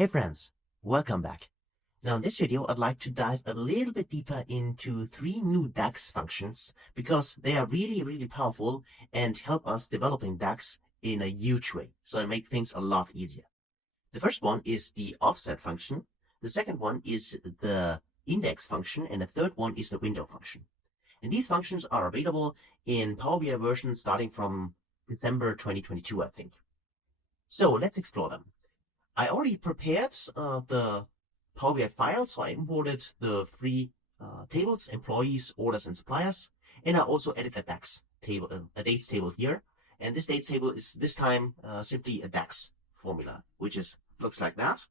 Hey friends, welcome back. Now in this video I'd like to dive a little bit deeper into 3 new DAX functions because they are really powerful and help us developing DAX in a huge way, so it makes things a lot easier. The first one is the offset function, the second one is the index function, and the third one is the window function. And these functions are available in Power BI version starting from December 2022, I think. So let's explore them. I already prepared the Power BI file, so I imported the 3 tables, employees, orders, and suppliers, and I also added a DAX table, a dates table here. And this dates table is this time simply a DAX formula, which looks like that.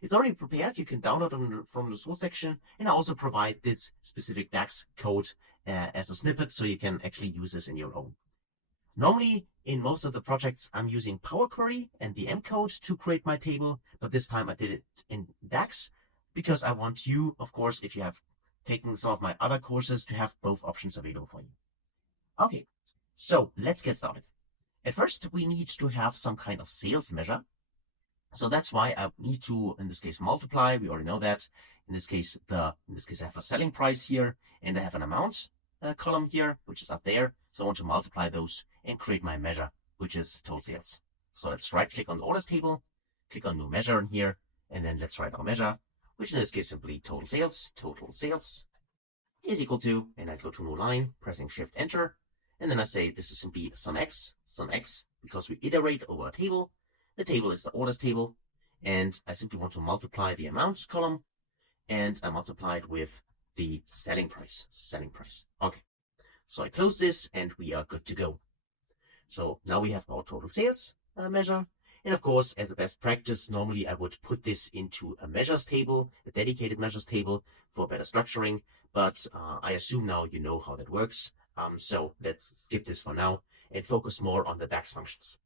It's already prepared. You can download it from the source section, and I also provide this specific DAX code as a snippet, so you can actually use this in your own. Normally, in most of the projects, I'm using Power Query and the M code to create my table, but this time I did it in DAX because I want you, of course, if you have taken some of my other courses, to have both options available for you. Okay, so let's get started. At first, we need to have some kind of sales measure. So that's why I need to, in this case, multiply. We already know that. In this case, I have a selling price here, and I have an amount column here, which is up there. So I want to multiply those and create my measure, which is total sales. So let's right click on the orders table, click on new measure in here, and then let's write our measure, which in this case simply total sales is equal to, and I go to new line, pressing shift enter, and then I say this is simply sum x, because we iterate over a table. The table is the orders table, and I simply want to multiply the amount column, and I multiply it with the selling price. Okay, so I close this and we are good to go. So now we have our total sales measure, and of course, as a best practice, normally I would put this into a measures table, a dedicated measures table for better structuring, but I assume now you know how that works. So let's skip this for now and focus more on the DAX functions.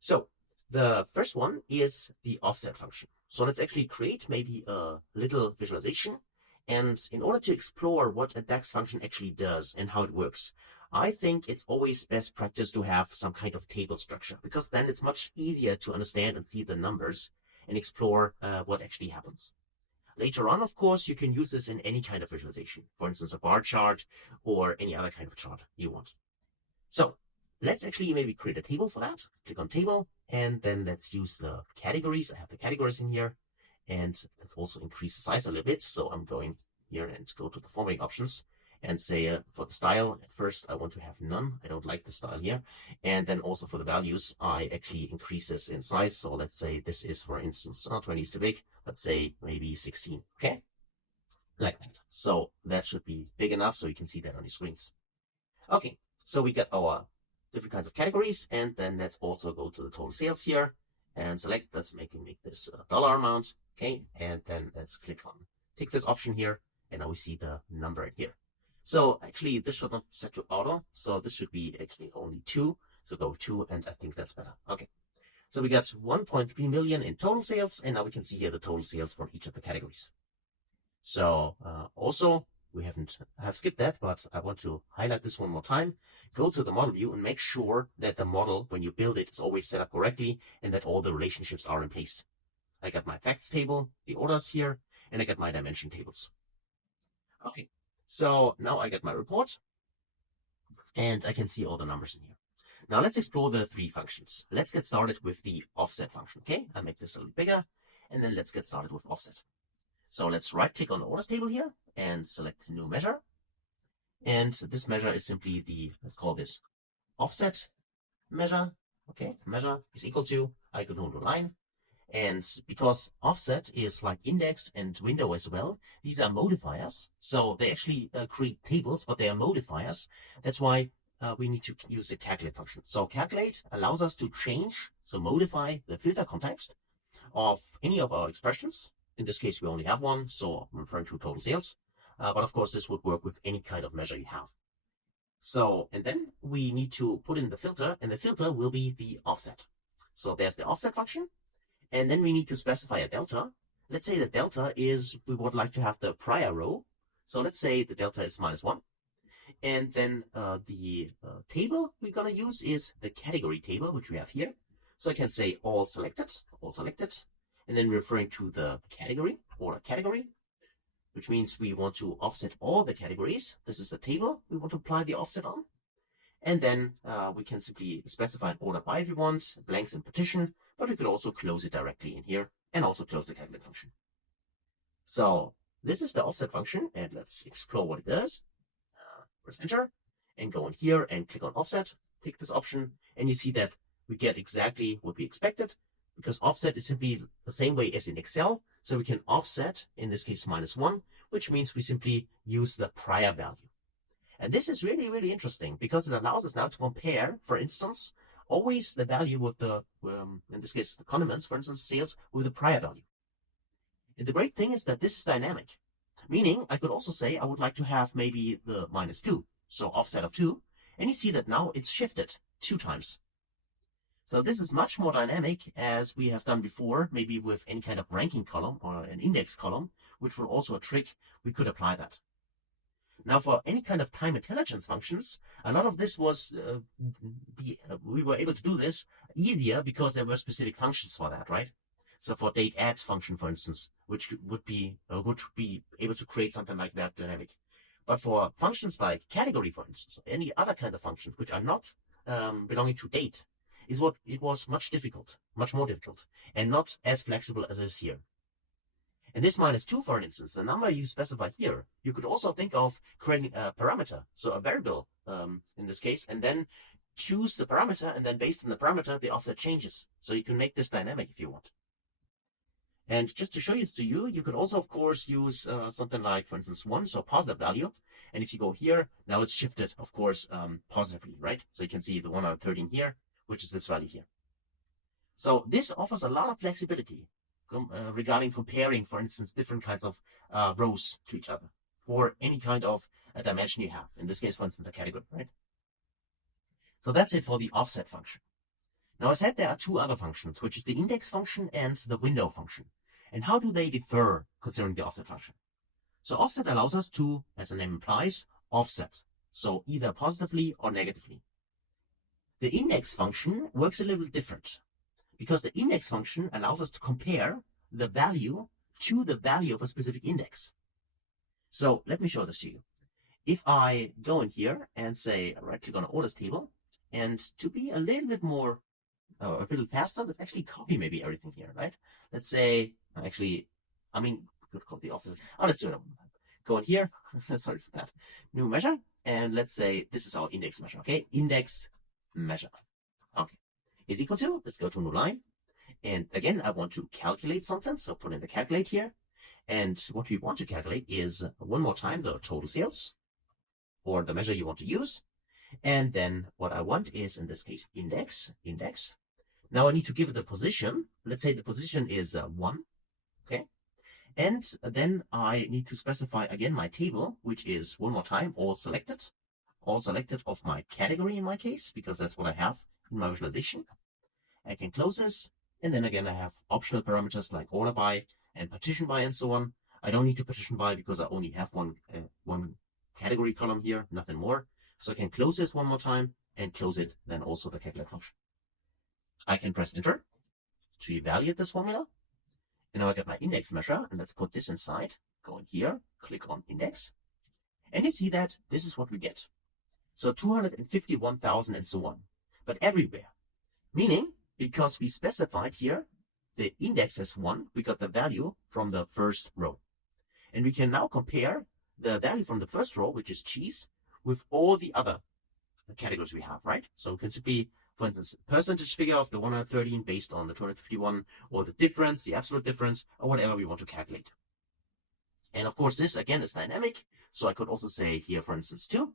So the first one is the offset function. So let's actually create maybe a little visualization. And in order to explore what a DAX function actually does and how it works, I think it's always best practice to have some kind of table structure, because then it's much easier to understand and see the numbers and explore what actually happens. Later on, of course, you can use this in any kind of visualization, for instance, a bar chart or any other kind of chart you want. So let's actually maybe create a table for that. Click on table, and then let's use the categories. I have the categories in here. And let's also increase the size a little bit. So I'm going here and go to the formatting options and say for the style, at first I want to have none. I don't like the style here. And then also for the values, I actually increase this in size. So let's say this is, for instance, 20 is too big. Let's say maybe 16. Okay, like that. So that should be big enough so you can see that on your screens. Okay, so we got our different kinds of categories. And then let's also go to the total sales here and select, let's make this a dollar amount. Okay, and then let's take this option here, and now we see the number right here. So actually this should not set to auto, so this should be actually only 2. So go 2, and I think that's better. Okay, so we got 1.3 million in total sales, and now we can see here the total sales for each of the categories. So also, we have skipped that, but I want to highlight this one more time. Go to the model view and make sure that the model, when you build it, is always set up correctly and that all the relationships are in place. I got my facts table, the orders here, and I got my dimension tables. Okay, so now I get my report, and I can see all the numbers in here. Now let's explore the 3 functions. Let's get started with the offset function. Okay, I'll make this a little bigger, and then let's get started with offset. So let's right click on the orders table here and select new measure. And this measure is simply let's call this offset measure. Okay, measure is equal to, I go to new line. And because offset is like index and window as well, these are modifiers. So they actually create tables, but they are modifiers. That's why we need to use the calculate function. So calculate allows us to change, so modify the filter context of any of our expressions. In this case, we only have one, so I'm referring to total sales. But of course, this would work with any kind of measure you have. So, and then we need to put in the filter, and the filter will be the offset. So there's the offset function. And then we need to specify a delta. Let's say the delta is, we would like to have the prior row. So let's say the delta is -1. And then the table we're going to use is the category table, which we have here. So I can say all selected, and then referring to the category or a category, which means we want to offset all the categories. This is the table we want to apply the offset on. And then we can simply specify an order by if we want, blanks in partition, but we could also close it directly in here and also close the calculate function. So this is the offset function, and let's explore what it does. Press enter and go in here and click on offset, take this option, and you see that we get exactly what we expected, because offset is simply the same way as in Excel. So we can offset, in this case, -1, which means we simply use the prior value. And this is really, really interesting because it allows us now to compare, for instance, always the value with the, in this case, the condiments, for instance, sales with the prior value. And the great thing is that this is dynamic, meaning I could also say I would like to have maybe the -2, so offset of 2, and you see that now it's shifted 2 times. So this is much more dynamic as we have done before, maybe with any kind of ranking column or an index column, which was also a trick. We could apply that. Now, for any kind of time intelligence functions, a lot of this was, we were able to do this easier because there were specific functions for that, right? So for date add function, for instance, which would be able to create something like that dynamic. But for functions like category, for instance, any other kind of functions which are not belonging to date, it was much more difficult, and not as flexible as it is here. And this -2, for instance, the number you specify here, you could also think of creating a parameter, so a variable in this case, and then choose the parameter, and then based on the parameter, the offset changes. So you can make this dynamic if you want. And just to show this to you, you could also, of course, use something like, for instance, 1, so positive value. And if you go here, now it's shifted, of course, positively, right? So you can see the 113 here, which is this value here. So this offers a lot of flexibility regarding comparing, for instance, different kinds of rows to each other for any kind of dimension you have. In this case, for instance, a category, right? So that's it for the offset function. Now I said there are 2 other functions, which is the index function and the window function. And how do they differ concerning the offset function? So offset allows us to, as the name implies, offset. So either positively or negatively. The index function works a little different, because the index function allows us to compare the value to the value of a specific index. So let me show this to you. If I go in here and say, right click on an orders table, and to be a little bit more, a little faster, let's actually copy maybe everything here, right? Let's say, we could copy the offset. Oh, let's do it. Go in here, sorry for that, new measure, and let's say this is our index measure, okay? Index measure, okay, is equal to, let's go to a new line, and again I want to calculate something, so put in the calculate here, and what we want to calculate is one more time the total sales or the measure you want to use, and then what I want is, in this case, index. Now I need to give it the position. Let's say the position is 1, okay, and then I need to specify again my table, which is one more time all selected of my category in my case, because that's what I have in my visualization. I can close this, and then again I have optional parameters like order by and partition by and so on. I don't need to partition by because I only have one category column here, nothing more. So I can close this one more time and close it, then also the calculate function. I can press enter to evaluate this formula, and now I get my index measure, and let's put this inside. Go in here, click on index, and you see that this is what we get. So 251,000 and so on, but everywhere. Meaning, because we specified here the index as 1, we got the value from the first row. And we can now compare the value from the first row, which is cheese, with all the other categories we have, right? So we can simply, for instance, percentage figure of the 113 based on the 251, or the difference, the absolute difference, or whatever we want to calculate. And of course, this again is dynamic. So I could also say here, for instance, 2,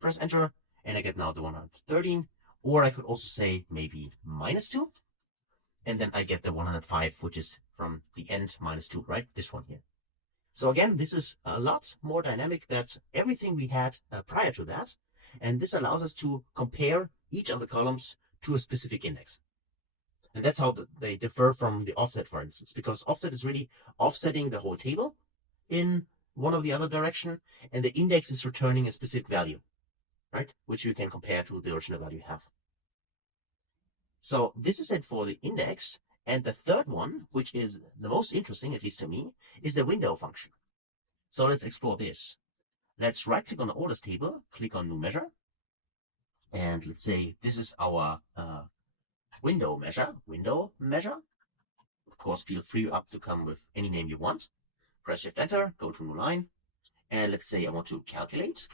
press enter, and I get now the 113. Or I could also say maybe -2, and then I get the 105, which is from the end -2, right? This one here. So again, this is a lot more dynamic than everything we had prior to that. And this allows us to compare each of the columns to a specific index. And that's how they differ from the offset, for instance, because offset is really offsetting the whole table in one or the other direction, and the index is returning a specific value, right? Which you can compare to the original value you have. So this is it for the index. And the third one, which is the most interesting, at least to me, is the window function. So let's explore this. Let's right click on the orders table, click on new measure. And let's say this is our window measure. Of course, feel free up to come with any name you want. Press Shift Enter, go to new line. And let's say I want to calculate.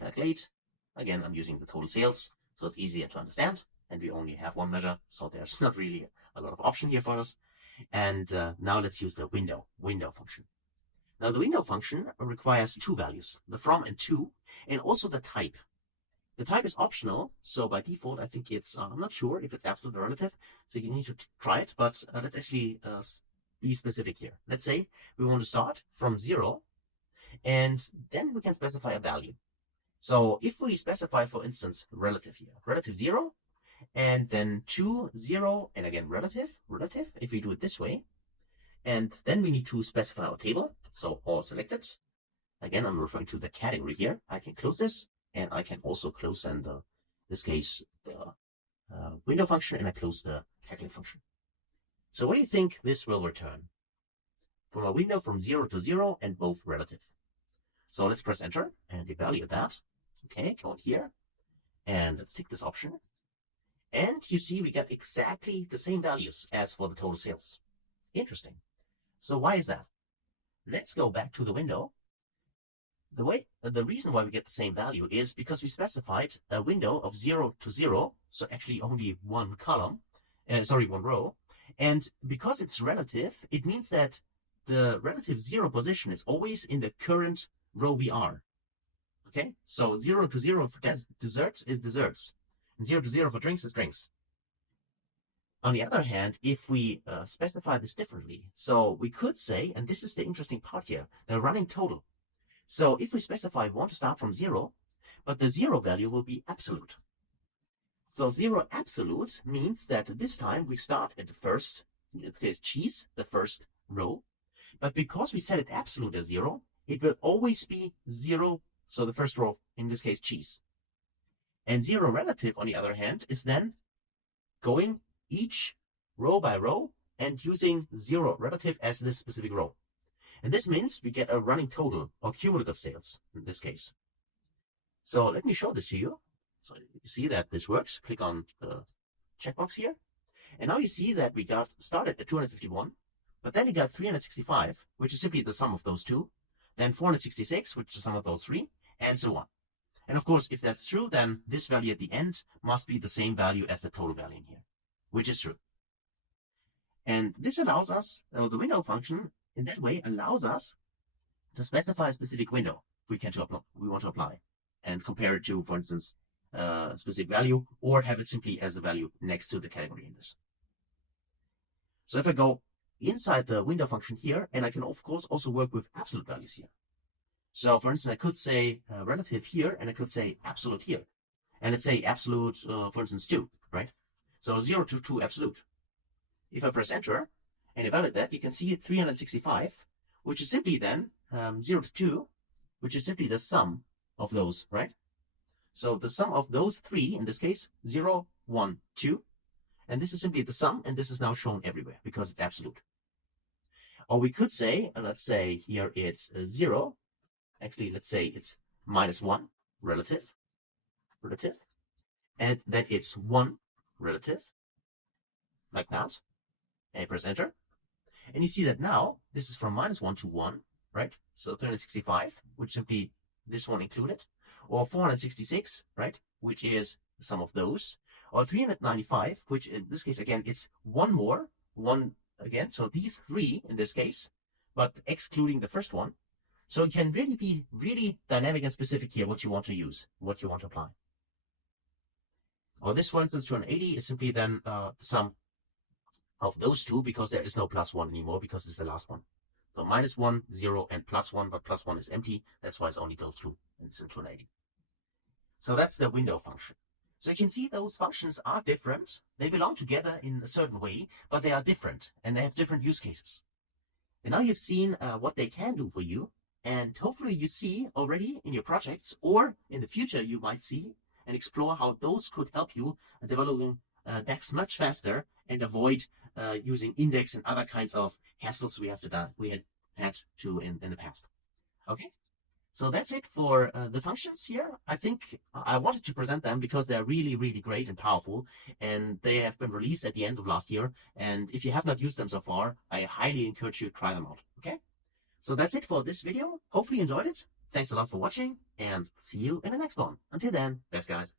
Again, I'm using the total sales, so it's easier to understand. And we only have one measure, so there's not really a lot of option here for us. And now let's use the window function. Now the window function requires two values, the from and to, and also the type. The type is optional, so by default I think it's, I'm not sure if it's absolute or relative, so you need to try it, but let's actually be specific here. Let's say we want to start from 0, and then we can specify a value. So if we specify, for instance, relative here, relative 0, and then to 0, and again relative, if we do it this way, and then we need to specify our table, so all selected. Again, I'm referring to the category here. I can close this, and I can also close, in this case, the window function, and I close the calculate function. So what do you think this will return? From a window from 0 to 0 and both relative. So let's press enter and evaluate that. Okay, go in here, and let's take this option. And you see we got exactly the same values as for the total sales. Interesting. So why is that? Let's go back to the window. The reason why we get the same value is because we specified a window of 0 to 0, so actually only one row. And because it's relative, it means that the relative 0 position is always in the current row we are. Okay, so 0 to 0 for desserts is desserts, and 0 to 0 for drinks is drinks. On the other hand, if we specify this differently, so we could say, and this is the interesting part here, the running total. So if we specify we want to start from 0, but the 0 value will be absolute. So 0 absolute means that this time we start at the first, in this case cheese, the first row. But because we set it absolute as 0, it will always be 0, so the first row, in this case cheese. And 0 relative, on the other hand, is then going each row by row and using 0 relative as this specific row. And this means we get a running total or cumulative sales in this case. So let me show this to you. So you see that this works. Click on the checkbox here. And now you see that we got started at 251, but then we got 365, which is simply the sum of those two, then 466, which is the sum of those three, and so on. And of course, if that's true, then this value at the end must be the same value as the total value in here, which is true. And this allows us, the window function in that way allows us to specify a specific window we want to apply and compare it to, for instance, a specific value, or have it simply as a value next to the category in this. So if I go inside the window function here, and I can of course also work with absolute values here. So for instance, I could say relative here, and I could say absolute here. And let's say absolute, for instance, 2, right? So 0 to 2 absolute. If I press enter and evaluate that, you can see 365, which is simply then 0 to 2, which is simply the sum of those, right? So the sum of those three, in this case, 0, 1, 2. And this is simply the sum, and this is now shown everywhere because it's absolute. Or we could say, let's say here it's 0. Actually, let's say it's -1 relative, and then it's 1 relative, like that. And press enter. And you see that now this is from -1 to 1, right? So 365, which simply this one included, or 466, right? Which is the sum of those, or 395, which in this case, again, it's one more, one again. So these three in this case, but excluding the first one. So it can really be really dynamic and specific here, what you want to use, what you want to apply. Or this, for instance, 280 is simply then the sum of those two, because there is no +1 anymore, because this is the last one. So -1, 0, and +1, but +1 is empty. That's why it's only those two, and it's in 280. So that's the window function. So you can see those functions are different. They belong together in a certain way, but they are different, and they have different use cases. And now you've seen what they can do for you, and hopefully you see already in your projects, or in the future you might see and explore how those could help you developing DAX much faster and avoid using index and other kinds of hassles we had to in the past. Okay. So that's it for the functions here. I think I wanted to present them because they're really, really great and powerful, and they have been released at the end of last year. And if you have not used them so far, I highly encourage you to try them out. Okay? So that's it for this video. Hopefully you enjoyed it. Thanks a lot for watching, and see you in the next one. Until then, best guys.